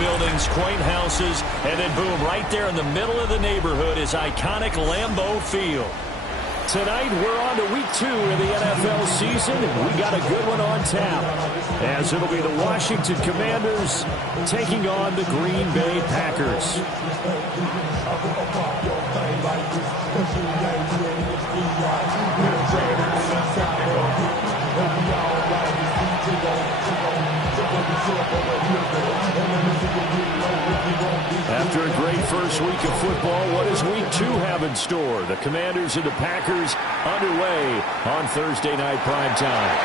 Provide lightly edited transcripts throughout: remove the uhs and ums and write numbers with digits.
buildings, quaint houses, and then boom, right there in the middle of the neighborhood is iconic Lambeau Field. Tonight, we're on to week 2 of the NFL season, and we got a good one on tap, as it'll be the Washington Commanders taking on the Green Bay Packers. After a great first week of football, what does week 2 have in store? The Commanders and the Packers underway on Thursday night primetime.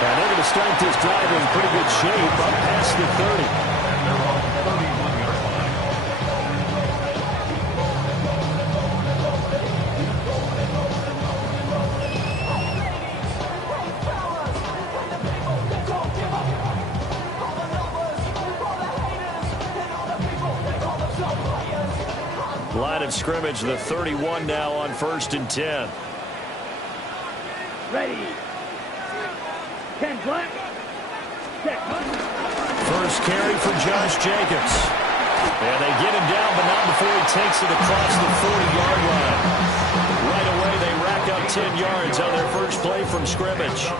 And they're going to start this drive in pretty good shape up past the 30. Line of scrimmage, the 31 now on 1st and 10. Ready. 10 black. First carry for Josh Jacobs. And they get him down, but not before he takes it across the 40-yard line. Right away, they rack up 10 yards on their first play from scrimmage.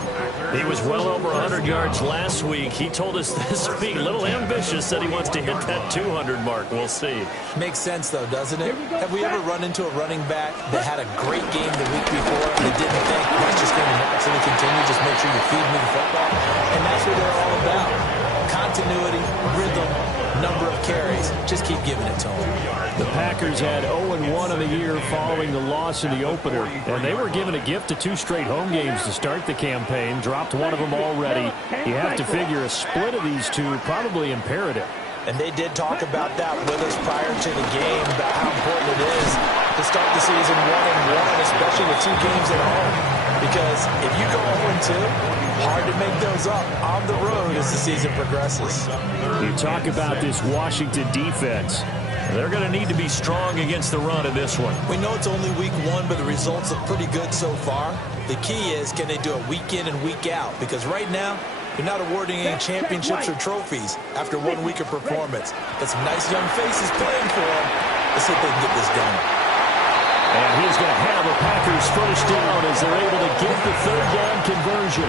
He was well over 100 yards last week. He told us this week, a little ambitious, said he wants to hit that 200 mark. We'll see. Makes sense, though, doesn't it? Have we ever run into a running back that had a great game the week before and didn't think, let's just going to naturally continue, just make sure you feed me the football? And that's what they're all about. Continuity, rhythm, number of carries. Just keep giving it to them. The Packers had 0-1 in the year following the loss in the opener, and they were given a gift of 2 straight home games to start the campaign. Dropped one of them already. You have to figure a split of these two probably imperative. And they did talk about that with us prior to the game, about how important it is to start the season 1-1, especially with 2 games at home. Because if you go 0-2, hard to make those up on the road as the season progresses. You talk about this Washington defense. They're going to need to be strong against the run in this one. We know it's only week 1, but the results look pretty good so far. The key is, can they do it week in and week out? Because right now, you're not awarding any championships or trophies after 1 week of performance. Got some nice young faces playing for them. Let's see if they can get this done. And he's going to have a Packers first down as they're able to get the 3rd down conversion.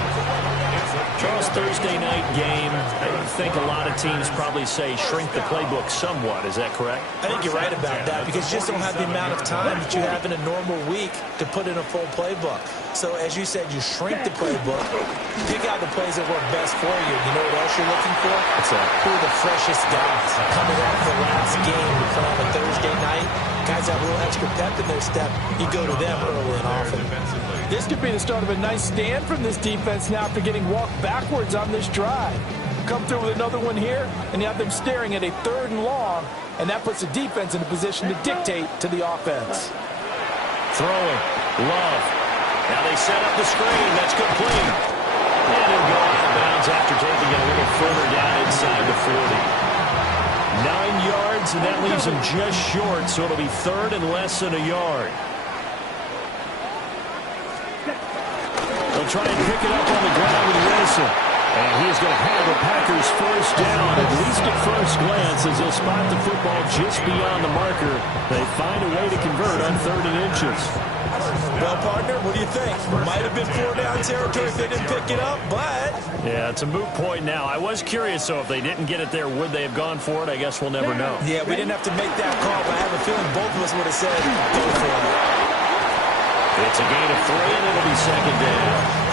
Charles, Thursday night game, I think a lot of teams probably say shrink the playbook somewhat. Is that correct? I think you're right about that because you just don't have the amount of time that you have in a normal week to put in a full playbook. So, as you said, you shrink the playbook, pick out the plays that work best for you. You know what else you're looking for? What's that? Who are the freshest guys coming off the last game to play on a Thursday night? Guys have a little extra pep in their step. You go to them early and often. This could be the start of a nice stand from this defense now after getting walked backwards on this drive. Come through with another one here, and you have them staring at a 3rd and long, and that puts the defense in a position to dictate to the offense. Throwing. Love. Now they set up the screen. That's complete. And he'll go out of bounds after taking it a little further down inside the 40. 9 yards, and that leaves him just short, so it'll be 3rd and less than a yard. They'll try and pick it up on the ground with Wilson. And he is going to have the Packers first down, at least at first glance, as they'll spot the football just beyond the marker. They find a way to convert on 3rd and inches. Well, partner, what do you think? Might have been 4-down territory if they didn't pick it up, but... Yeah, it's a moot point now. I was curious, so if they didn't get it there, would they have gone for it? I guess we'll never know. Yeah, we didn't have to make that call, but I have a feeling both of us would have said, go for it. It's a gain of 3, and it'll be 2nd down.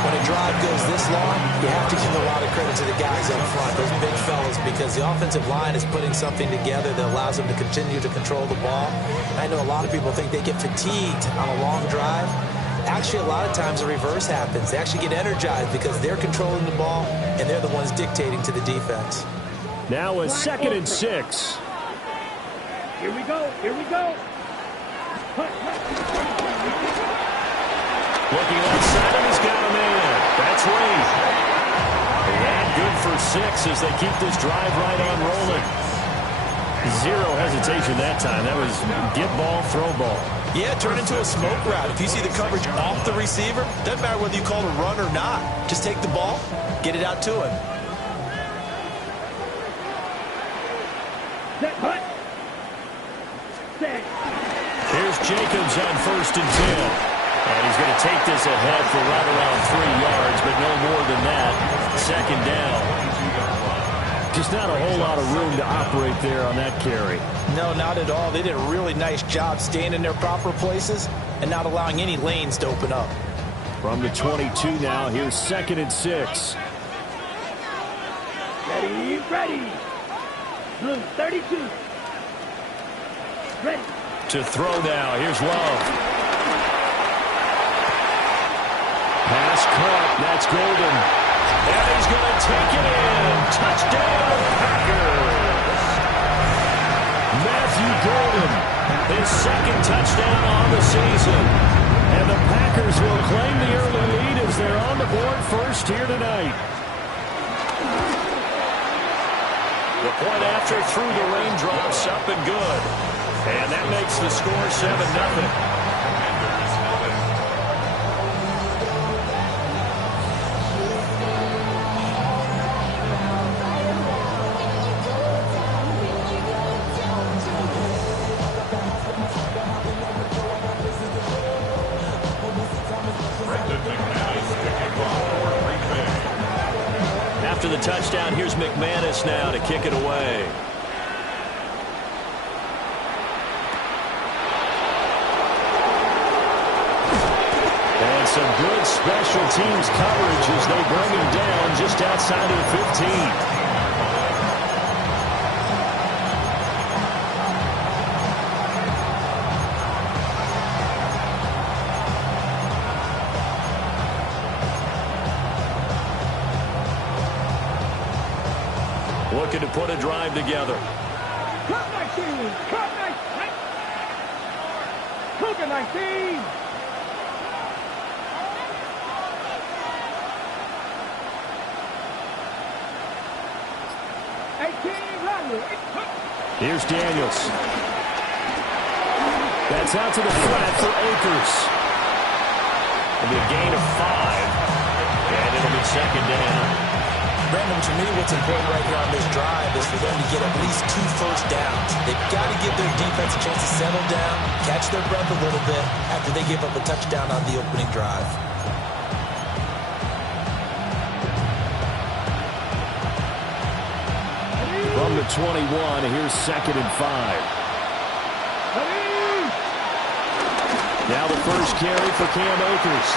When a drive goes this long, you have to give a lot of credit to the guys up front, those big fellas, because the offensive line is putting something together that allows them to continue to control the ball. I know a lot of people think they get fatigued on a long drive. Actually, a lot of times the reverse happens. They actually get energized because they're controlling the ball, and they're the ones dictating to the defense. Now a 2nd and 6. Here we go. Here we go. Looking outside him, he's got a man. That's Reed. And good for 6 as they keep this drive right on rolling. 0 hesitation that time. That was get ball, throw ball. Yeah, turn into a smoke route. If you see the coverage off the receiver, doesn't matter whether you call it a run or not. Just take the ball, get it out to him. Cut. Set. Here's Jacobs on 1st and 10. And he's going to take this ahead for right around 3 yards, but no more than that. 2nd down. Just not a whole lot of room to operate there on that carry. No, not at all. They did a really nice job staying in their proper places and not allowing any lanes to open up. From the 22 now, here's 2nd and 6. Ready, ready. Blue, 32. Ready. To throw now, here's Love. Pass caught, that's Golden. And he's going to take it in. Touchdown, Packers. Matthew Golden, his 2nd touchdown on the season. And the Packers will claim the early lead as they're on the board first here tonight. The point after through the raindrops, up and good. And that makes the score 7-0. After the touchdown, here's McManus now to kick it away. And some good special teams coverage as they bring him down just outside of the 15. Looking to put a drive together. Cut 19. Cut 19. Cougar 19. Here's Daniels. That's out to the flat for Akers. It'll be a gain of 5. And it'll be 2nd down. Brandon, to me, what's important right here on this drive is for them to get at least 2 first downs. They've got to give their defense a chance to settle down, catch their breath a little bit after they give up a touchdown on the opening drive. From the 21, here's 2nd and 5. Now the first carry for Cam Akers.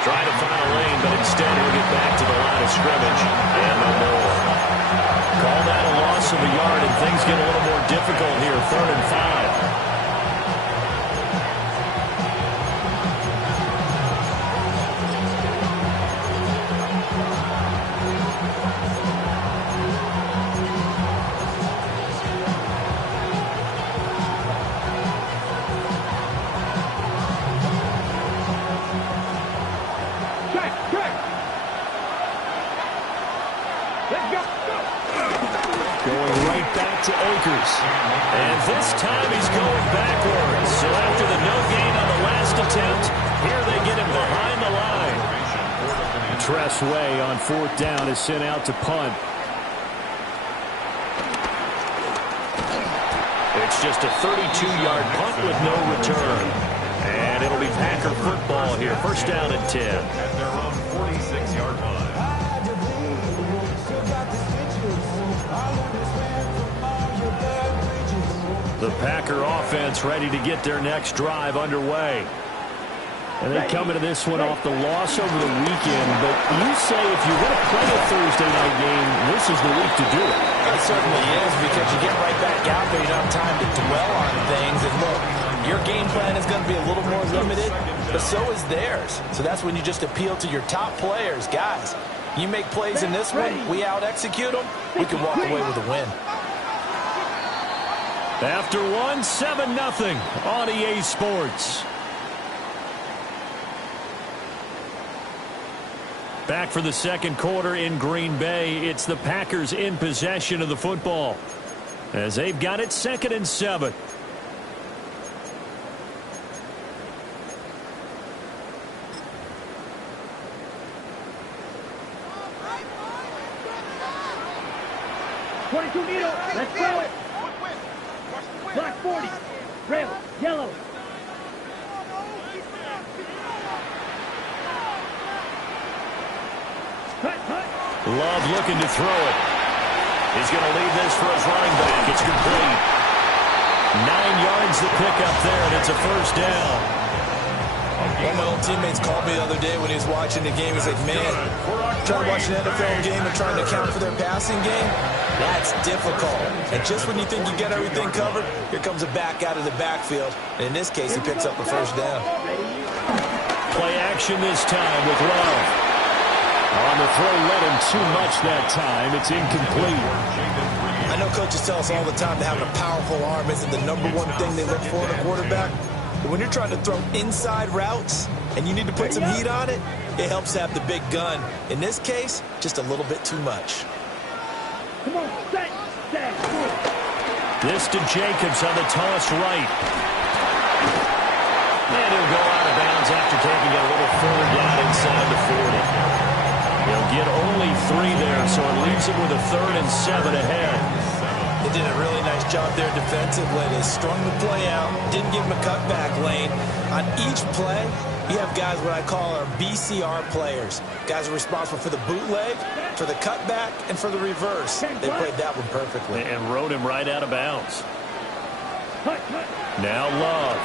Trying to find a lane, but instead he'll get back to the line of scrimmage. And no more. Call that a loss of a yard, and things get a little more difficult here. 3rd and 5. To Akers. And this time he's going backwards. So after the no gain on the last attempt, here they get him behind the line. Tress Way on 4th down is sent out to punt. It's just a 32-yard punt with no return. And it'll be Packer football here. 1st down and 10. At their own 46-yard line. The Packer offense ready to get their next drive underway. And they come into this one off the loss over the weekend. But you say if you want to play a Thursday night game, this is the week to do it. It certainly is, because you get right back out there. You don't have time to dwell on things. And look, your game plan is going to be a little more limited, but so is theirs. So that's when you just appeal to your top players. Guys, you make plays in this one, we out-execute them, we can walk away with a win. After 7-0 on EA Sports. Back for the 2nd quarter in Green Bay. It's the Packers in possession of the football as they've got it 2nd and 7. Needle. Let's throw it. Black 40. Rail. Yellow. Cut. Love looking to throw it. He's going to leave this for his running back. It's complete. 9 yards to pick up there, and it's a first down. One of my old teammates called me the other day when he was watching the game. He's like, man, trying to watch an NFL game and trying to account for their passing game, that's difficult. And just when you think you get everything covered, here comes a back out of the backfield. And in this case, he picks up a first down. Play action this time with Love. On the throw, led him too much that time. It's incomplete. I know coaches tell us all the time that having a powerful arm isn't the number one thing they look for in a quarterback. But when you're trying to throw inside routes and you need to put some heat on it, it helps to have the big gun. In this case, just a little bit too much. Come on, set. This to Jacobs on the toss right. And he'll go out of bounds after taking a little further down inside the 40. He'll get only 3 there, so it leaves him with a 3rd and 7 ahead. They did a really nice job there defensively. They strung the play out, didn't give him a cutback lane. On each play, you have guys what I call our BCR players. Guys are responsible for the bootleg, for the cutback, and for the reverse. They played that one perfectly. And rode him right out of bounds. Now Love.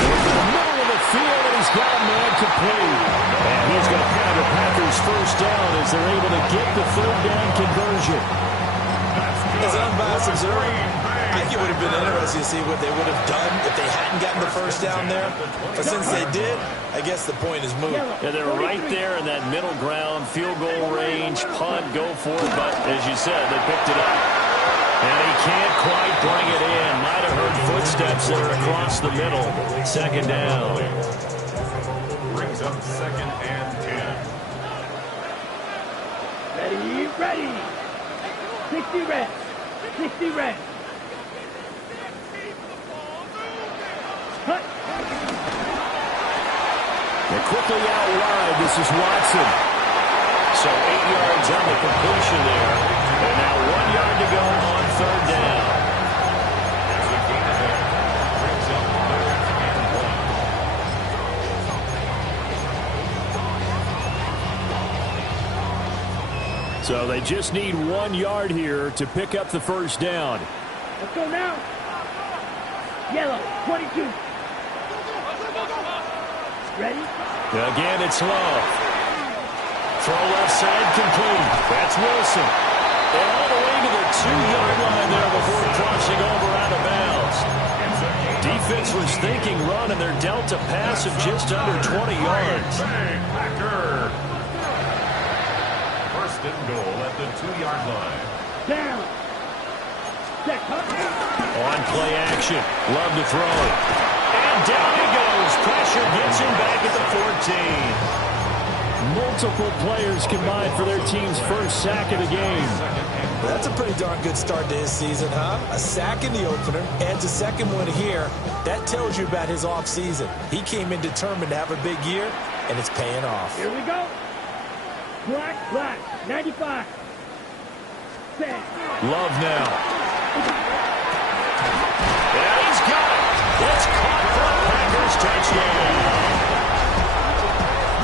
Middle of the field, and he's got a man complete. And he's going to have the Packers first down as they're able to get the 3rd down conversion. As an unbiased observer, I think it would have been interesting to see what they would have done if they hadn't gotten the first down there. But since they did, I guess the point is moved. Yeah, they're right there in that middle ground, field goal range, punt, go for it. But as you said, they picked it up. And he can't quite bring it in. Might have heard footsteps there across the middle. 2nd down. Brings up 2nd and 10. Ready. 60 red. 60 red. Cut. They're quickly out wide. This is Watson. So 8 yards on the completion there. And now 1 yard to go on 3rd down. As the game ahead brings up 3rd and 1. So they just need 1 yard here to pick up the first down. Let's go now. Yellow, 22. Ready? Again, it's Love. Throw left side complete. That's Wilson. And all the way to the 2-yard line there before crossing over out of bounds. Defense was thinking run, and they're dealt a pass of just under 20 yards. Packer. 1st and goal at the 2-yard line. Down. Set, cut. On play action. Love to throw. And down he goes. Pressure gets him back at the 14. Multiple players combined for their team's first sack of the game. Well, that's a pretty darn good start to his season, huh? A sack in the opener, adds a 2nd one here. That tells you about his offseason. He came in determined to have a big year, and it's paying off. Here we go. Black, 95. Set. Love now. And he's got it. It's caught for a Packers touchdown.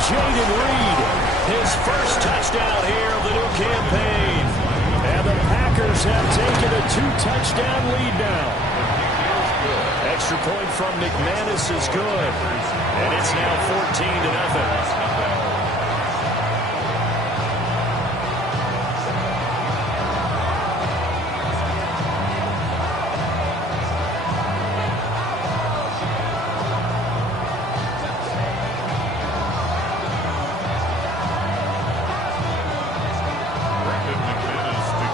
Jaden Reed, his first touchdown here of the new campaign. And the Packers have taken a 2-touchdown lead now. Extra point from McManus is good. And it's now 14-0.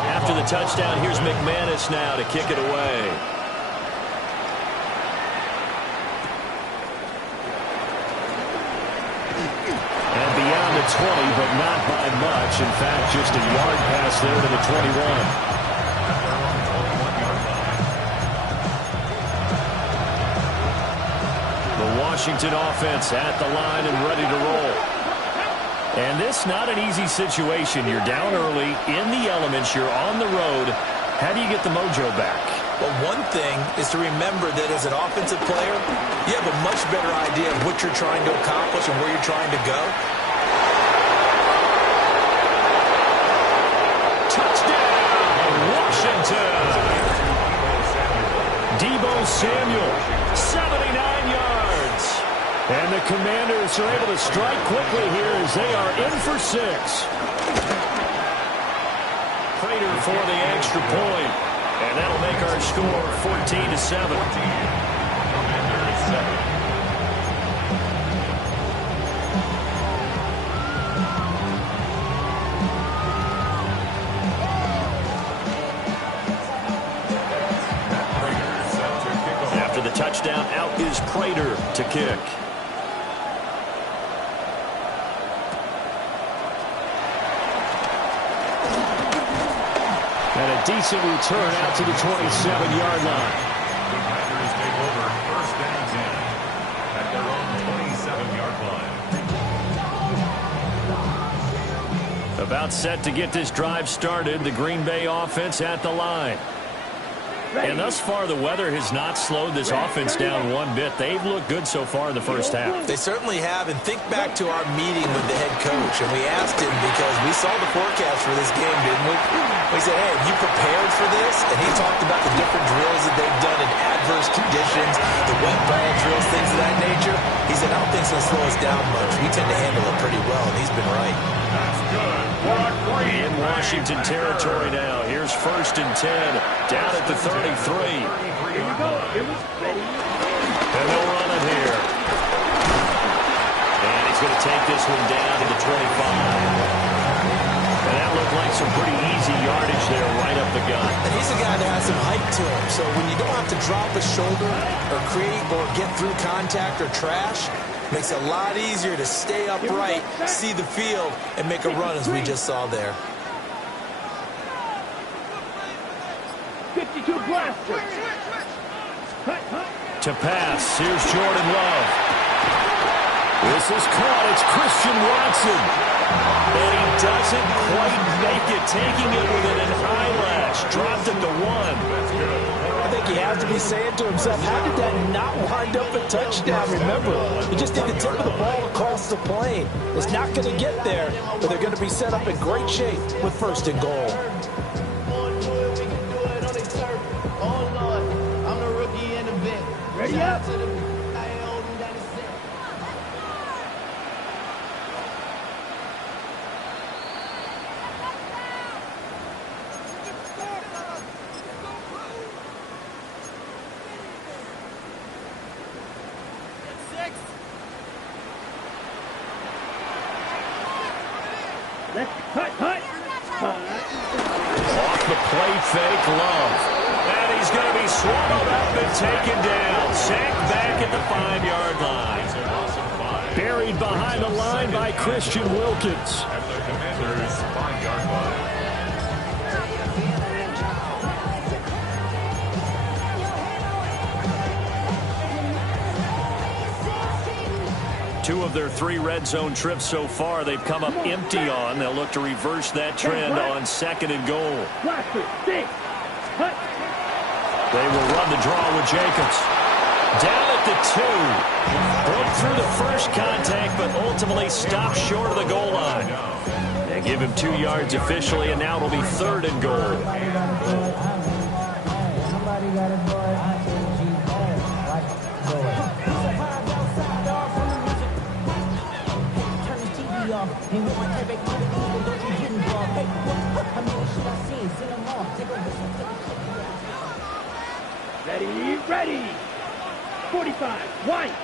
After the touchdown, here's McManus now to kick it away. And beyond the 20, but not by much. In fact, just a yard pass there to the 21. The Washington offense at the line and ready to roll. And this not an easy situation. You're down early in the elements. You're on the road. How do you get the mojo back? Well, one thing is to remember that as an offensive player, you have a much better idea of what you're trying to accomplish and where you're trying to go. Touchdown, Washington! Deebo Samuel, 79 yards. And the Commanders are able to strike quickly here as they are in for 6. Prater for the extra point. And that'll make our score 14-7. After the touchdown, out is Prater to kick. And a decent return out to the 27-yard line. The Packers take over first and 10 at their own 27-yard line. About set to get this drive started. The Green Bay offense at the line. And thus far, the weather has not slowed this offense down one bit. They've looked good so far in the first half. They certainly have. And think back to our meeting with the head coach. And we asked him because we saw the forecast for this game, didn't we? We said, hey, have you prepared for this? And he talked about the different drills that they've done in adverse conditions, the wet ball drills, things of that nature. He said, I don't think it's going to slow us down much. We tend to handle it pretty well, and he's been right. That's good. In Washington territory now. Here's first and 10. Down at the 33. Here you go. Ready? And they'll run it here. And he's going to take this one down to the 25. And that looked like some pretty easy yardage there right up the gut. And he's a guy that has some height to him. So when you don't have to drop a shoulder or create or get through contact or trash, makes it a lot easier to stay upright, see the field, and make a run as we just saw there. 52 blaster. To pass, here's Jordan Love. This is caught, it's Christian Watson. And he doesn't quite make it, taking it with an eyelash. Dropped it to 1. I think he has to be saying to himself, how did that not wind up a touchdown? Remember, he just did the tip of the ball across the plane. It's not going to get there, but they're going to be set up in great shape with first and goal. Ready up. Let's cut. Off the play fake, Love. And he's going to be swallowed up and taken down. Sacked back at the 5-yard line. Buried behind the line by Christian Wilkins. At the Commanders' 5-yard line. Two of their 3 red zone trips so far, they've come up empty on. They'll look to reverse that trend on second and goal. Blaster, 6. Cut. They will run the draw with Jacobs. Down at the 2. Broke through the first contact, but ultimately stopped short of the goal line. They give him 2 yards officially, and now it'll be third and goal. Ready. 45. White.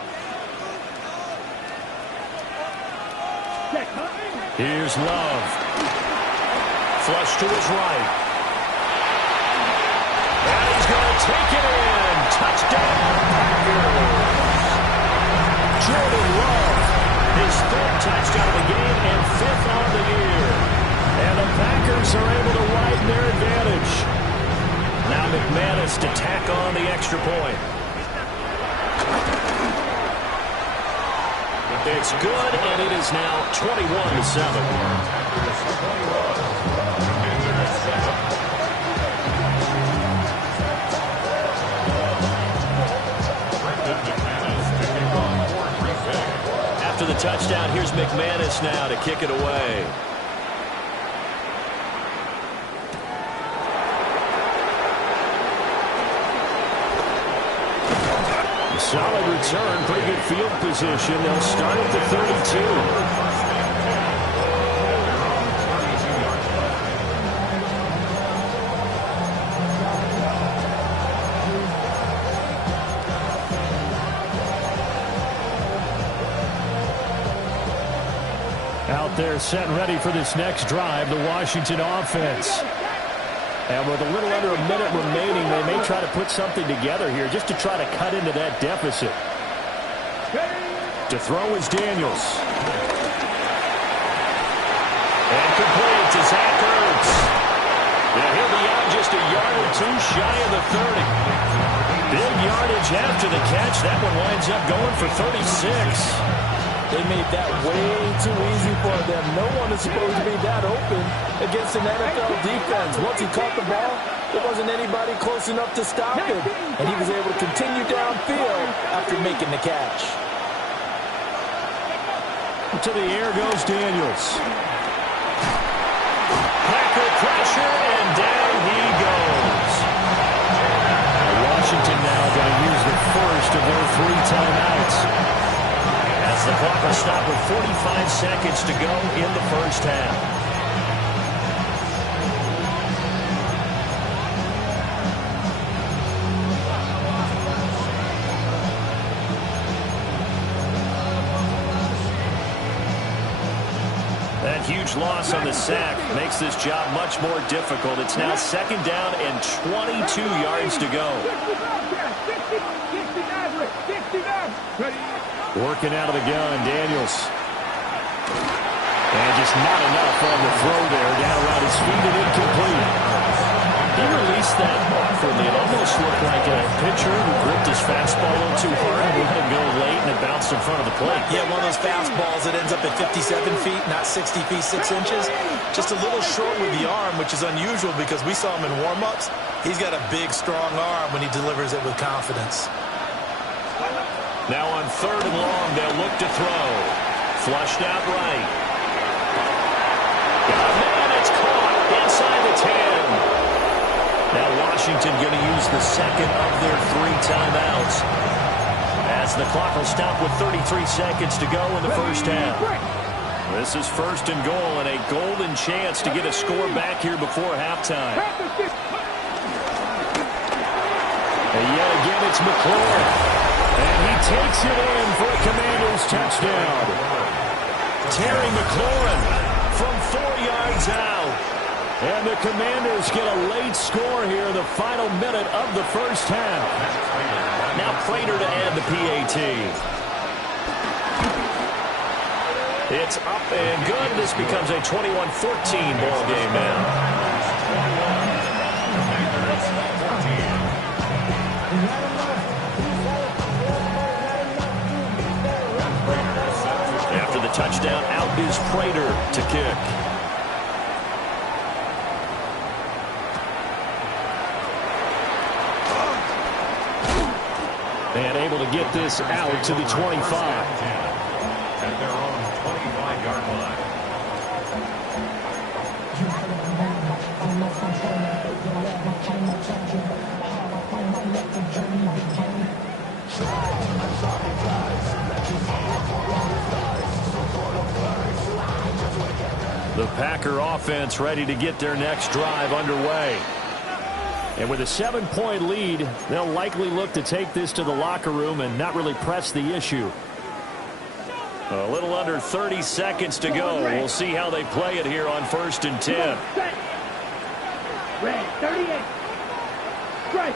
Check. Here's Love. Flush to his right. And he's going to take it in. Touchdown, Packers. Jordan Love, his 3rd touchdown of the game and 5th on the year. And the Packers are able to widen their advantage. Now McManus to tack on the extra point. It's good, and it is now 21-7. touchdown. Here's McManus now to kick it away. Solid return, pretty good field position. They'll start at the 32. Out there set and ready for this next drive, the Washington offense. And with a little under a minute remaining, they may try to put something together here just to try to cut into that deficit. To throw is Daniels. And complete to Zach Ertz. Yeah, he'll be out just a yard or two shy of the 30. Big yardage after the catch. That one winds up going for 36. They made that way too easy for them. No one is supposed to be that open against an NFL defense. Once he caught the ball, there wasn't anybody close enough to stop him. And he was able to continue downfield after making the catch. To the air goes Daniels. Packer pressure, and down he goes. Washington now going to use the first of their 3 timeouts. As the clock will stop with 45 seconds to go in the first half. That huge loss on the sack makes this job much more difficult. It's now 2nd down and 22 yards to go. Working out of the gun, Daniels. And just not enough on the throw there. Down around his feet and incomplete. He released that awkwardly. It almost looked like a pitcher who gripped his fastball a little too hard and let it go late and it bounced in front of the plate. Yeah, one of those fastballs that ends up at 57 feet, not 60 feet, 6 inches. Just a little short with the arm, which is unusual because we saw him in warm-ups. He's got a big, strong arm when he delivers it with confidence. Now on 3rd and long, they'll look to throw. Flushed out right. Got a man, it's caught inside the 10. Now Washington going to use the 2nd of their 3 timeouts. As the clock will stop with 33 seconds to go in the first half. This is 1st and goal and a golden chance to get a score back here before halftime. And yet again, it's McLaurin. And he takes it in for a Commanders touchdown. Terry McLaurin from 4 yards out. And the Commanders get a late score here in the final minute of the first half. Now Prater to add the PAT. It's up and good. This becomes a 21-14 ball game now. After the touchdown, out is Prater to kick. And able to get this out to the 25. At their own 25-yard line. The Packer offense ready to get their next drive underway. And with a 7-point lead, they'll likely look to take this to the locker room and not really press the issue. A little under 30 seconds to go. We'll see how they play it here on 1st and 10. Red 38. Strike.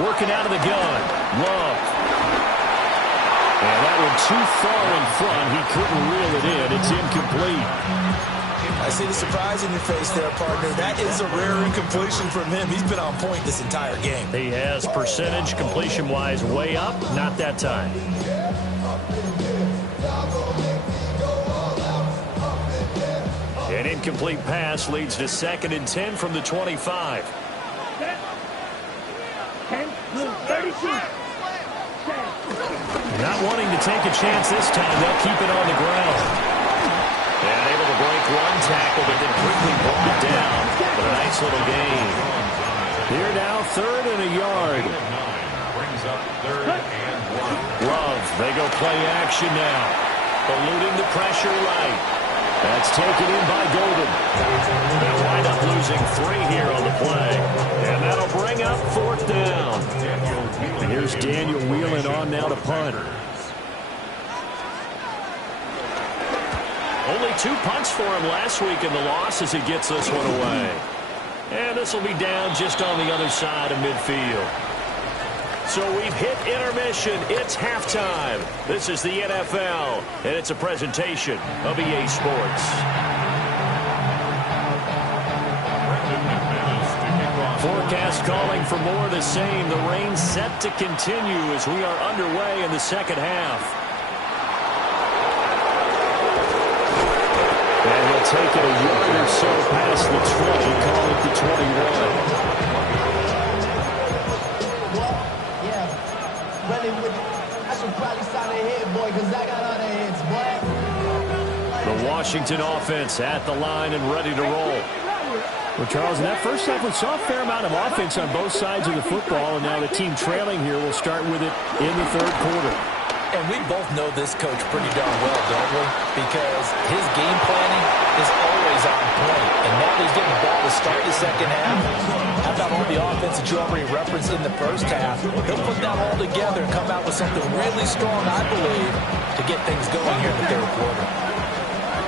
Working out of the gun. Love. And that one too far in front. He couldn't reel it in. It's incomplete. I see the surprise in your face there, partner. That is a rare incompletion from him. He's been on point this entire game. He has percentage completion-wise way up. Not that time. An incomplete pass leads to 2nd and 10 from the 25. 10, 32. Not wanting to take a chance this time. They'll keep it on the ground. And able to break one tackle, but then quickly brought down. But a nice little gain. Here now, 3rd and a yard. Brings up 3rd and 1. Love, they go play action now. Eluding the pressure right. That's taken in by Golden. They'll wind up losing 3 here on the play. And that'll bring up 4th down. And here's Daniel Whelan on now to punt. Only 2 punts for him last week in the loss as he gets this one away. And this will be down just on the other side of midfield. So we've hit intermission. It's halftime. This is the NFL, and it's a presentation of EA Sports. Forecast calling for more of the same. The rain set to continue as we are underway in the second half. And he'll take it a yard or so past the 20, call it the 21. The Washington offense at the line and ready to roll. Well, Charles, in that first half, we saw a fair amount of offense on both sides of the football, and now the team trailing here will start with it in the 3rd quarter. And we both know this coach pretty darn well, don't we? Because his game planning is always on point. And now that he's getting the ball to start the second half, how about all the offense that you already referenced in the first half? He'll put that all together and come out with something really strong, I believe, to get things going here in the 3rd quarter.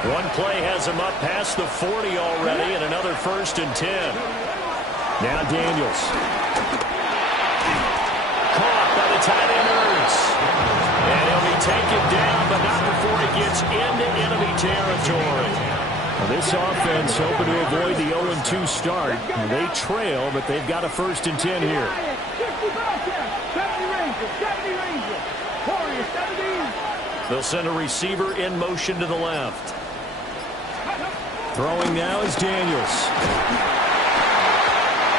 One play has him up past the 40 already, and another 1st and 10. Now Daniels. Caught by the tight end Ertz. And he'll be taken down, but not before he gets into enemy territory. Well, this offense hoping to avoid the 0-2 start. They trail, but they've got a 1st and 10 here. 70 Rangers. Warriors, 70. They'll send a receiver in motion to the left. Throwing now is Daniels.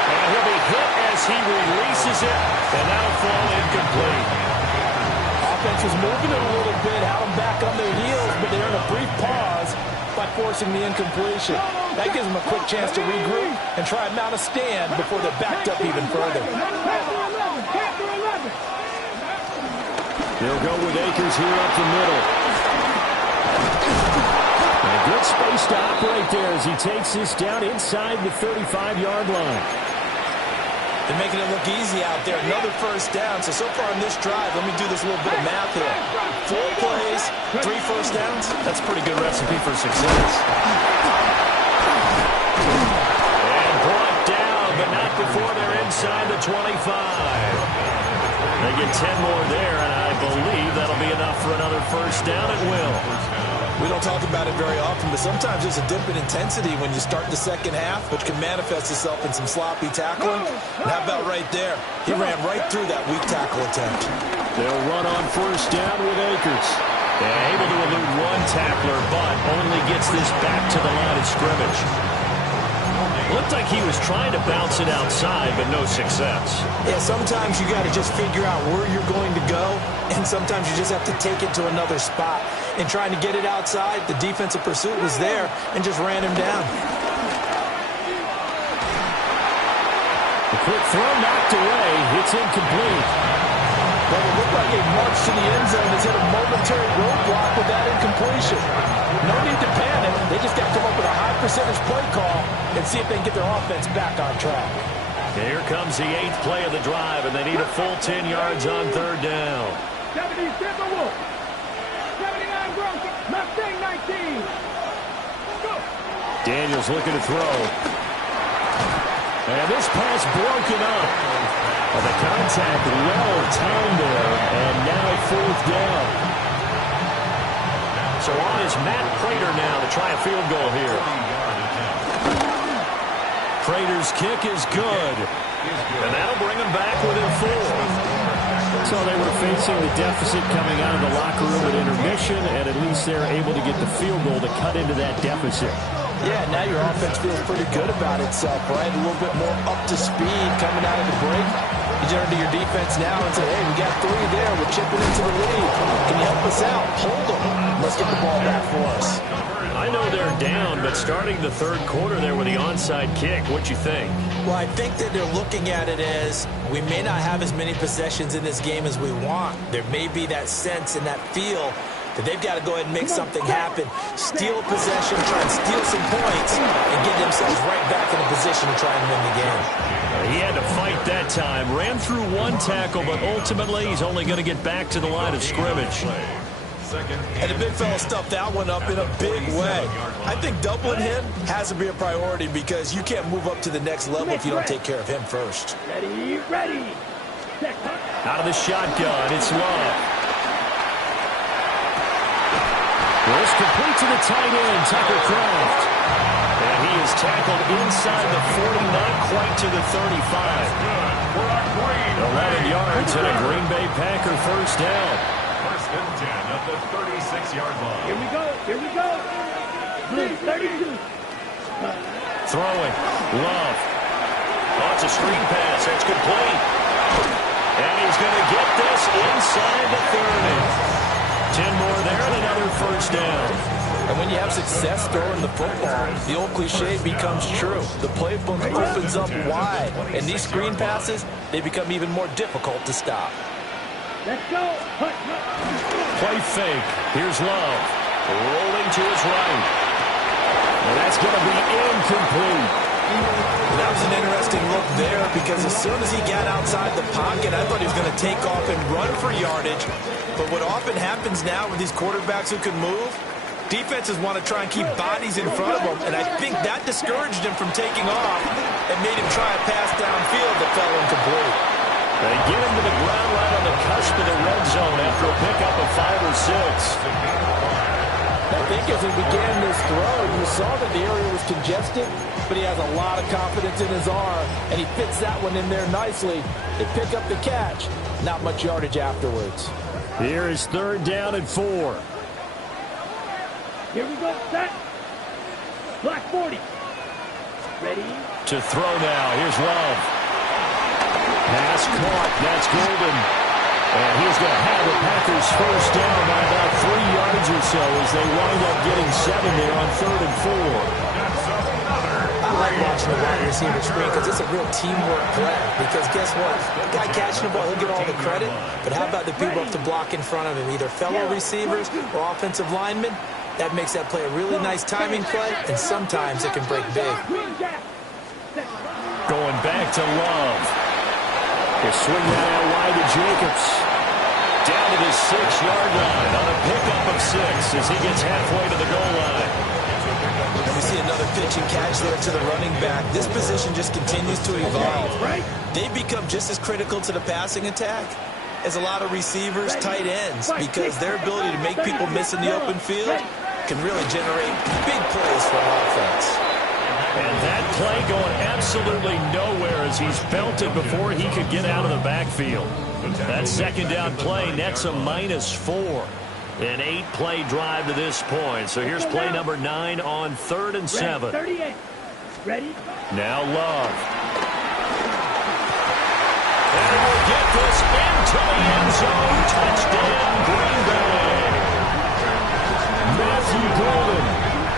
And he'll be hit as he releases it, and that'll fall incomplete. Offense was moving it a little bit, had them back on their heels, but they earned a brief pause by forcing the incompletion. That gives them a quick chance to regroup and try and mount a stand before they're backed up even further. They'll go with Akers here up the middle. A good space to operate there as he takes this down inside the 35-yard line. They're making it look easy out there. Another 1st down. So far on this drive, let me do this little bit of math here. 4 plays, 3 1st downs. That's a pretty good recipe for success. And brought down, but not before they're inside the 25. They get 10 more there, and I believe that'll be enough for another 1st down at will. We don't talk about it very often, but sometimes there's a dip in intensity when you start the second half, which can manifest itself in some sloppy tackling. And how about right there? He ran right through that weak tackle attempt. They'll run on 1st down with Akers. Yeah, able to elude one tackler, but only gets this back to the line of scrimmage. Looked like he was trying to bounce it outside, but no success. Yeah, sometimes you got to just figure out where you're going to go, and sometimes you just have to take it to another spot. And trying to get it outside, the defensive pursuit was there and just ran him down. The quick throw knocked away. It's incomplete. Well, it looked like a march to the end zone has hit a momentary roadblock with that incompletion. No need to panic. They just got to come up with a high percentage play call and see if they can get their offense back on track. Here comes the 8th play of the drive, and they need a full 10 yards on 3rd down. 70 Timberwolves. 79 Broncos. Mustang 19. Go. Daniels looking to throw. And this pass broken up. Well, the contact well timed there, and now 4th down. So on is Matt Prater now to try a field goal here. Prater's kick is good. And that'll bring them back within 4. So they were facing the deficit coming out of the locker room at intermission, and at least they're able to get the field goal to cut into that deficit. Yeah, now your offense feels pretty good about itself, right? A little bit more up to speed coming out of the break. You turn to your defense now and say, hey, we got 3 there. We're chipping into the lead. Can you help us out? Hold them. Let's get the ball back for us. I know they're down, but starting the third quarter there with the onside kick, what you think? Well, I think that they're looking at it as we may not have as many possessions in this game as we want. There may be that sense and that feel that they've got to go ahead and make something happen, steal a possession, try and steal some points, and get themselves right back in a position to try and win the game. He had to fight that time. Ran through 1 tackle, but ultimately he's only going to get back to the line of scrimmage. And the big fella stuffed that one up in a big way. I think doubling him has to be a priority because you can't move up to the next level if you don't take care of him first. Ready. Out of the shotgun, it's Love. It's complete to the tight end, Tucker Kraft. And he is tackled inside the 40, not quite to the 35. 11 yards and a Green Bay Packer first down. First and 10 at the 36-yard line. Here we go. Blue 32. Throwing. Love. Oh, it's a screen pass. That's complete. And he's going to get this inside the 30. 10 more there and another first down. And when you have success throwing the football, the old cliche becomes true. The playbook opens up wide. And these screen passes, they become even more difficult to stop. Let's go. Play fake. Here's Love. Rolling to his right. And that's going to be incomplete. That was an interesting look there because as soon as he got outside the pocket, I thought he was going to take off and run for yardage. But what often happens now with these quarterbacks who can move, defenses want to try and keep bodies in front of them, and I think that discouraged him from taking off and made him try a pass downfield that fell incomplete. They get him to the ground right on the cusp of the red zone after a pickup of 5 or 6. I think as he began this throw, you saw that the area was congested, but he has a lot of confidence in his arm, and he fits that one in there nicely. They pick up the catch. Not much yardage afterwards. Here is third down and 4. Here we go. Set. Black 40. Ready. To throw now. Here's Love. Pass caught. That's Golden. And he's going to have the Packers first down by about 3 yards or so as they wind up getting 7 there on 3rd and 4. I like watching the wide receiver screen because it's a real teamwork play. Because guess what? The guy catching the ball, he'll get all the credit. But how about the people up to block in front of him, either fellow receivers or offensive linemen? That makes that play a really nice timing play, and sometimes it can break big. Going back to Love. They swing that out wide to Jacobs. Down to the 6-yard line on a pickup of 6 as he gets halfway to the goal line. And we see another pitch and catch there to the running back. This position just continues to evolve. They become just as critical to the passing attack as a lot of receivers, tight ends, because their ability to make people miss in the open field can really generate big plays for an offense. And that play going absolutely nowhere as he's belted before he could get out of the backfield. That second down play nets a -4. An 8-play drive to this point. So here's play number 9 on 3rd and 7. 38. Ready? Now Love. And we'll get this into the end zone. Touchdown, Green Bay. Matthew Golden.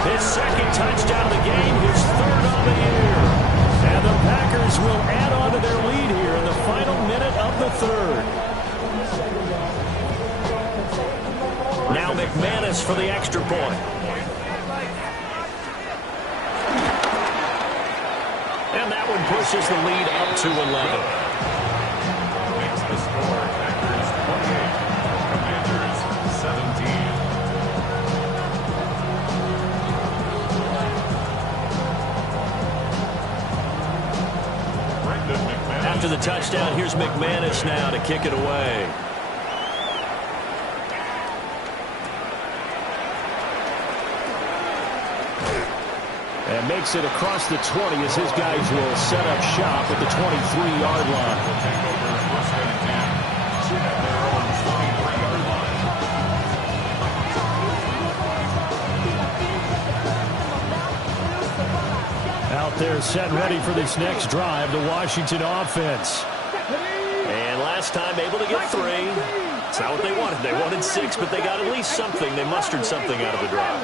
His second touchdown of the game, his 3rd on the year. And the Packers will add on to their lead here in the final minute of the 3rd. Now McManus for the extra point. And that one pushes the lead up to 11. Makes the score Packers 28, Commanders 17. After the touchdown, here's McManus now to kick it away. And makes it across the 20 as his guys will set up shop at the 23-yard line. Will take over first and 10 at their own 23-yard line. Out there set ready for this next drive, the Washington offense. This time able to get 3. It's not what they wanted. They wanted 6, but they got at least something. They mustered something out of the drive.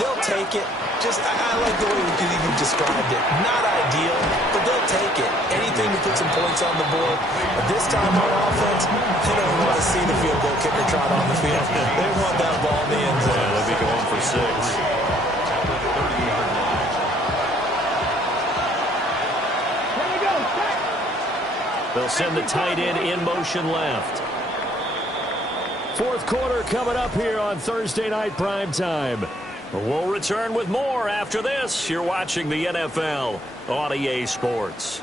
They'll take it. I like the way you described it. Not ideal, but they'll take it. Anything to put some points on the board. But this time on offense, they don't want to see the field goal kicker trot on the field. They want that ball in the end zone. Yeah, they'll be going for 6. They'll send the tight end in motion left. Fourth quarter coming up here on Thursday Night Primetime. We'll return with more after this. You're watching the NFL on EA Sports.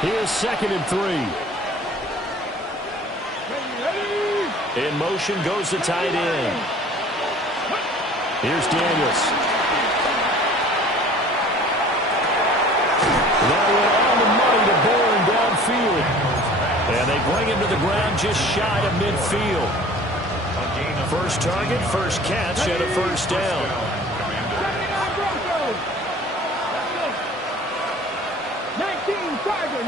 Here's 2nd and 3. In motion goes the tight end. Here's Daniels. That went on the money to Bourne downfield. And they bring him to the ground just shy of midfield. First target, first catch, and a first down. 19 Tiger.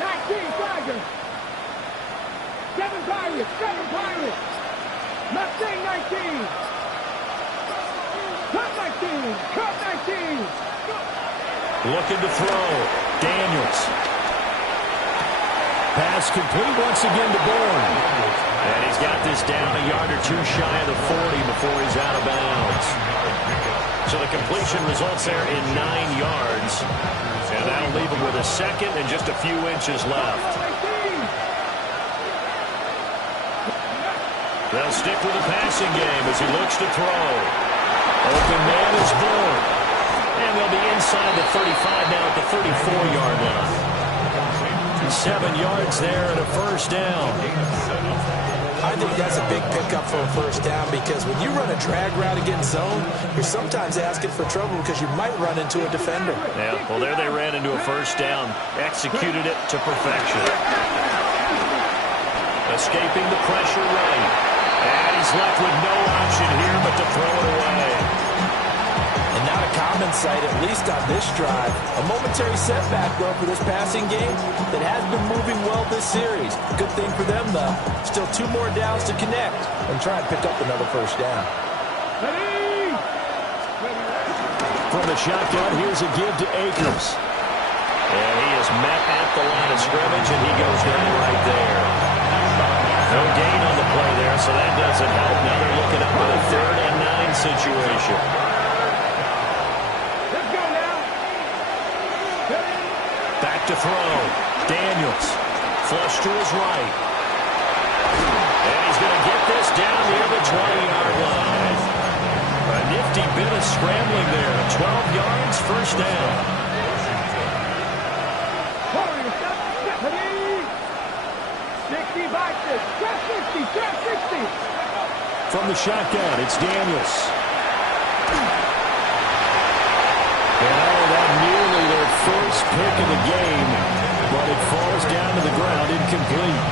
7 Pirates. Mustang 19. Cut 19. Looking to throw. Daniels. Pass complete once again to Bourne. And he's got this down a yard or 2 shy of the 40 before he's out of bounds. So the completion results there in 9 yards. And that'll leave him with a second and just a few inches left. They'll stick with the passing game as he looks to throw. Open man is Bourne. And they'll be inside the 35 now at the 34-yard line. 7 yards there and a first down. I think that's a big pickup for a first down because when you run a drag route against zone, you're sometimes asking for trouble because you might run into a defender. Yeah, well, there they ran into a first down. Executed it to perfection. Escaping the pressure right. And he's left with no option here but to throw it away. And not a common sight, at least on this drive. A momentary setback, though, for this passing game that has been moving well this series. Good thing for them, though. Still 2 more downs to connect and try and pick up another first down. From the shotgun, here's a give to Akers. And he is met at the line of scrimmage, and he goes down right there. No gain on the play there, so that doesn't help. Now they're looking up at a 3rd and 9 situation. Back to throw. Daniels. Flush to his right. And he's going to get this down near the 20-yard line. A nifty bit of scrambling there. 12 yards, first down. 60. From the shotgun, it's Daniels. And that nearly their first pick of the game, but it falls down to the ground incomplete.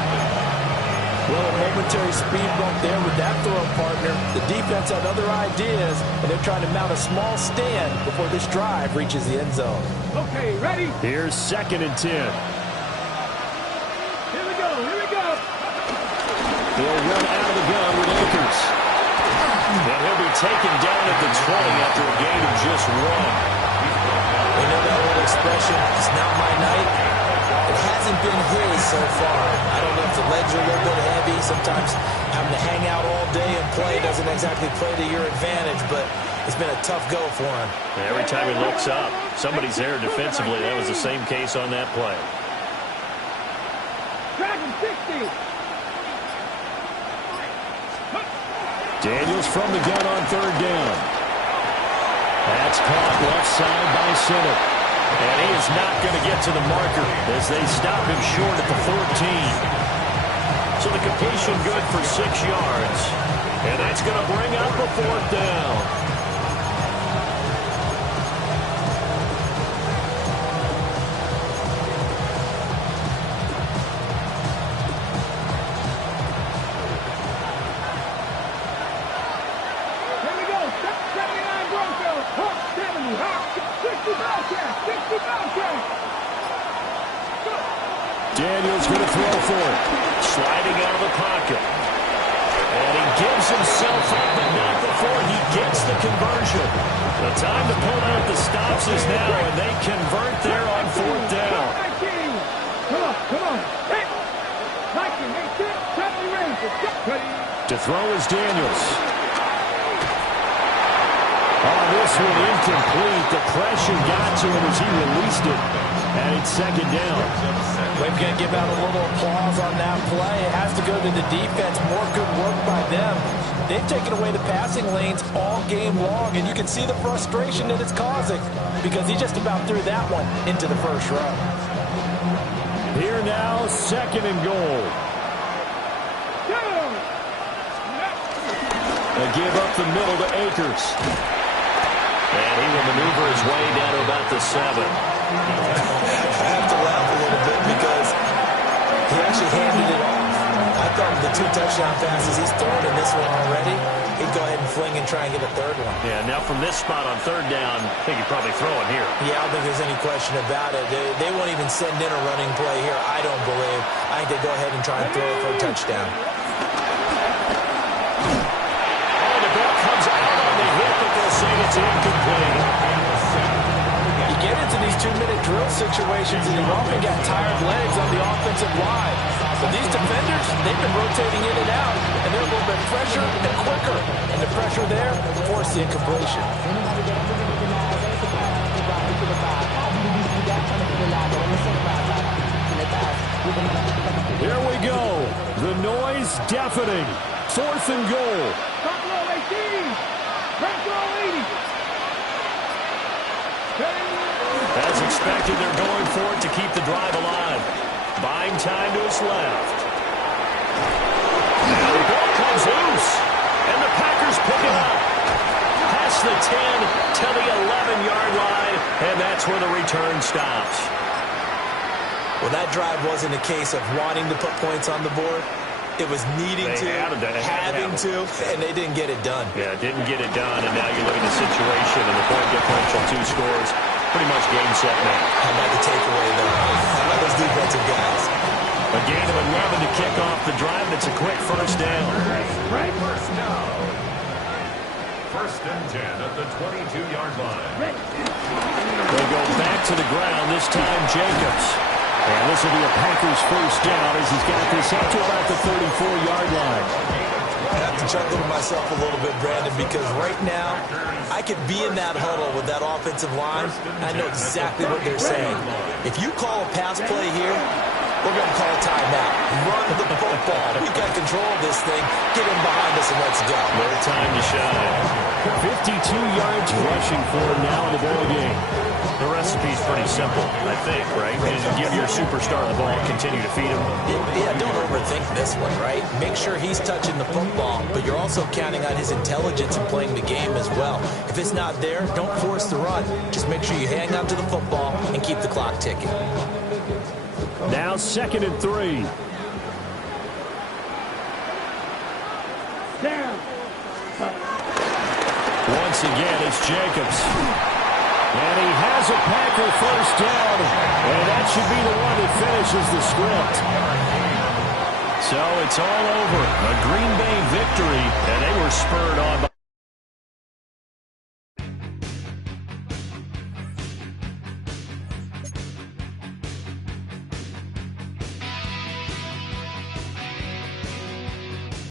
Well, a momentary speed bump there with that throw partner. The defense had other ideas, and they're trying to mount a small stand before this drive reaches the end zone. Okay, ready? Here's 2nd and 10. Here we go. They'll run out of the gun with Akers. And he'll be taken down at the 20 after a gain of just 1. You know that old expression, it's not my night? It hasn't been his so far. I don't know if the legs are a little bit heavy. Sometimes having to hang out all day and play doesn't exactly play to your advantage, but it's been a tough go for him. And every time he looks up, somebody's there defensively. That was the same case on that play. Dragon 60. Daniels from the gun on 3rd down. That's caught left side by center. And he is not going to get to the marker as they stop him short at the 14. So the completion good for 6 yards. And that's going to bring up a 4th down. Here we go. 79 Broncos. Daniels going to throw for it. Sliding out of the pocket. And he gives himself up, but not before he gets the conversion. The time to pull out the stops is now, and they convert there on 4th down. Come on, come on. Hey, 19, 18, 70 ranges. To throw is Daniels. Oh, this one incomplete. The pressure got to him as he released it. And it's 2nd down. We're going to give out a little applause on that play. It has to go to the defense. More good work by them. They've taken away the passing lanes all game long, and you can see the frustration that it's causing because he just about threw that one into the first row. Here now, 2nd and goal. They give up the middle to Akers. And he will maneuver his way down to about the 7. I have to laugh a little bit because he actually handed it off. I thought with the 2 touchdown passes he's thrown in this one already, he'd go ahead and fling and try and get a 3rd one. Yeah, now from this spot on 3rd down, I think he'd probably throw it here. Yeah, I don't think there's any question about it. They won't even send in a running play here, I don't believe. I think they go ahead and try and throw it for a touchdown. Oh, the ball comes out on the hip, but they'll say it's incomplete. You get into these 2-minute drill situations, and you've often got tired legs on the offensive line. But these defenders, they've been rotating in and out, and they're a little bit fresher and quicker. And the pressure there forced the incompletion. Here we go. The noise deafening. 4th and goal. Front row 18. Front row 80. As expected, they're going for it to keep the drive alive. Buying time to his left. Now the ball comes loose, and the Packers pick it up. Past the 10 to the 11-yard line, and that's where the return stops. Well, that drive wasn't a case of wanting to put points on the board. It was needing to, having to, and they didn't get it done. Yeah, didn't get it done, and now you look at the situation, and the point differential, 2 scores, pretty much game, set, match. How about the takeaway, though? How about those defensive guys? A gain of 11 to kick off the drive, and it's a quick 1st down. Right first down. 1st and 10 at the 22-yard line. They go back to the ground, this time Jacobs. And this will be a Packers 1st down as he's got this up to about the 34-yard line. I have to chuckle to myself a little bit, Brandon, because right now I could be in that huddle with that offensive line, and I know exactly what they're saying. If you call a pass play here, we're going to call a timeout. Run the football. We've got control of this thing. Get in behind us and let's go. No time to shine. 52 yards rushing for him now in the ball game. The recipe's pretty simple, I think, right? Is give your superstar the ball and continue to feed him. Yeah, don't overthink this one, right? Make sure he's touching the football, but you're also counting on his intelligence in playing the game as well. If it's not there, don't force the run. Just make sure you hang on to the football and keep the clock ticking. Now 2nd and 3. Down. Once again, it's Jacobs. And he has a Packer 1st down. And that should be the one that finishes the script. So it's all over. A Green Bay victory, and they were spurred on by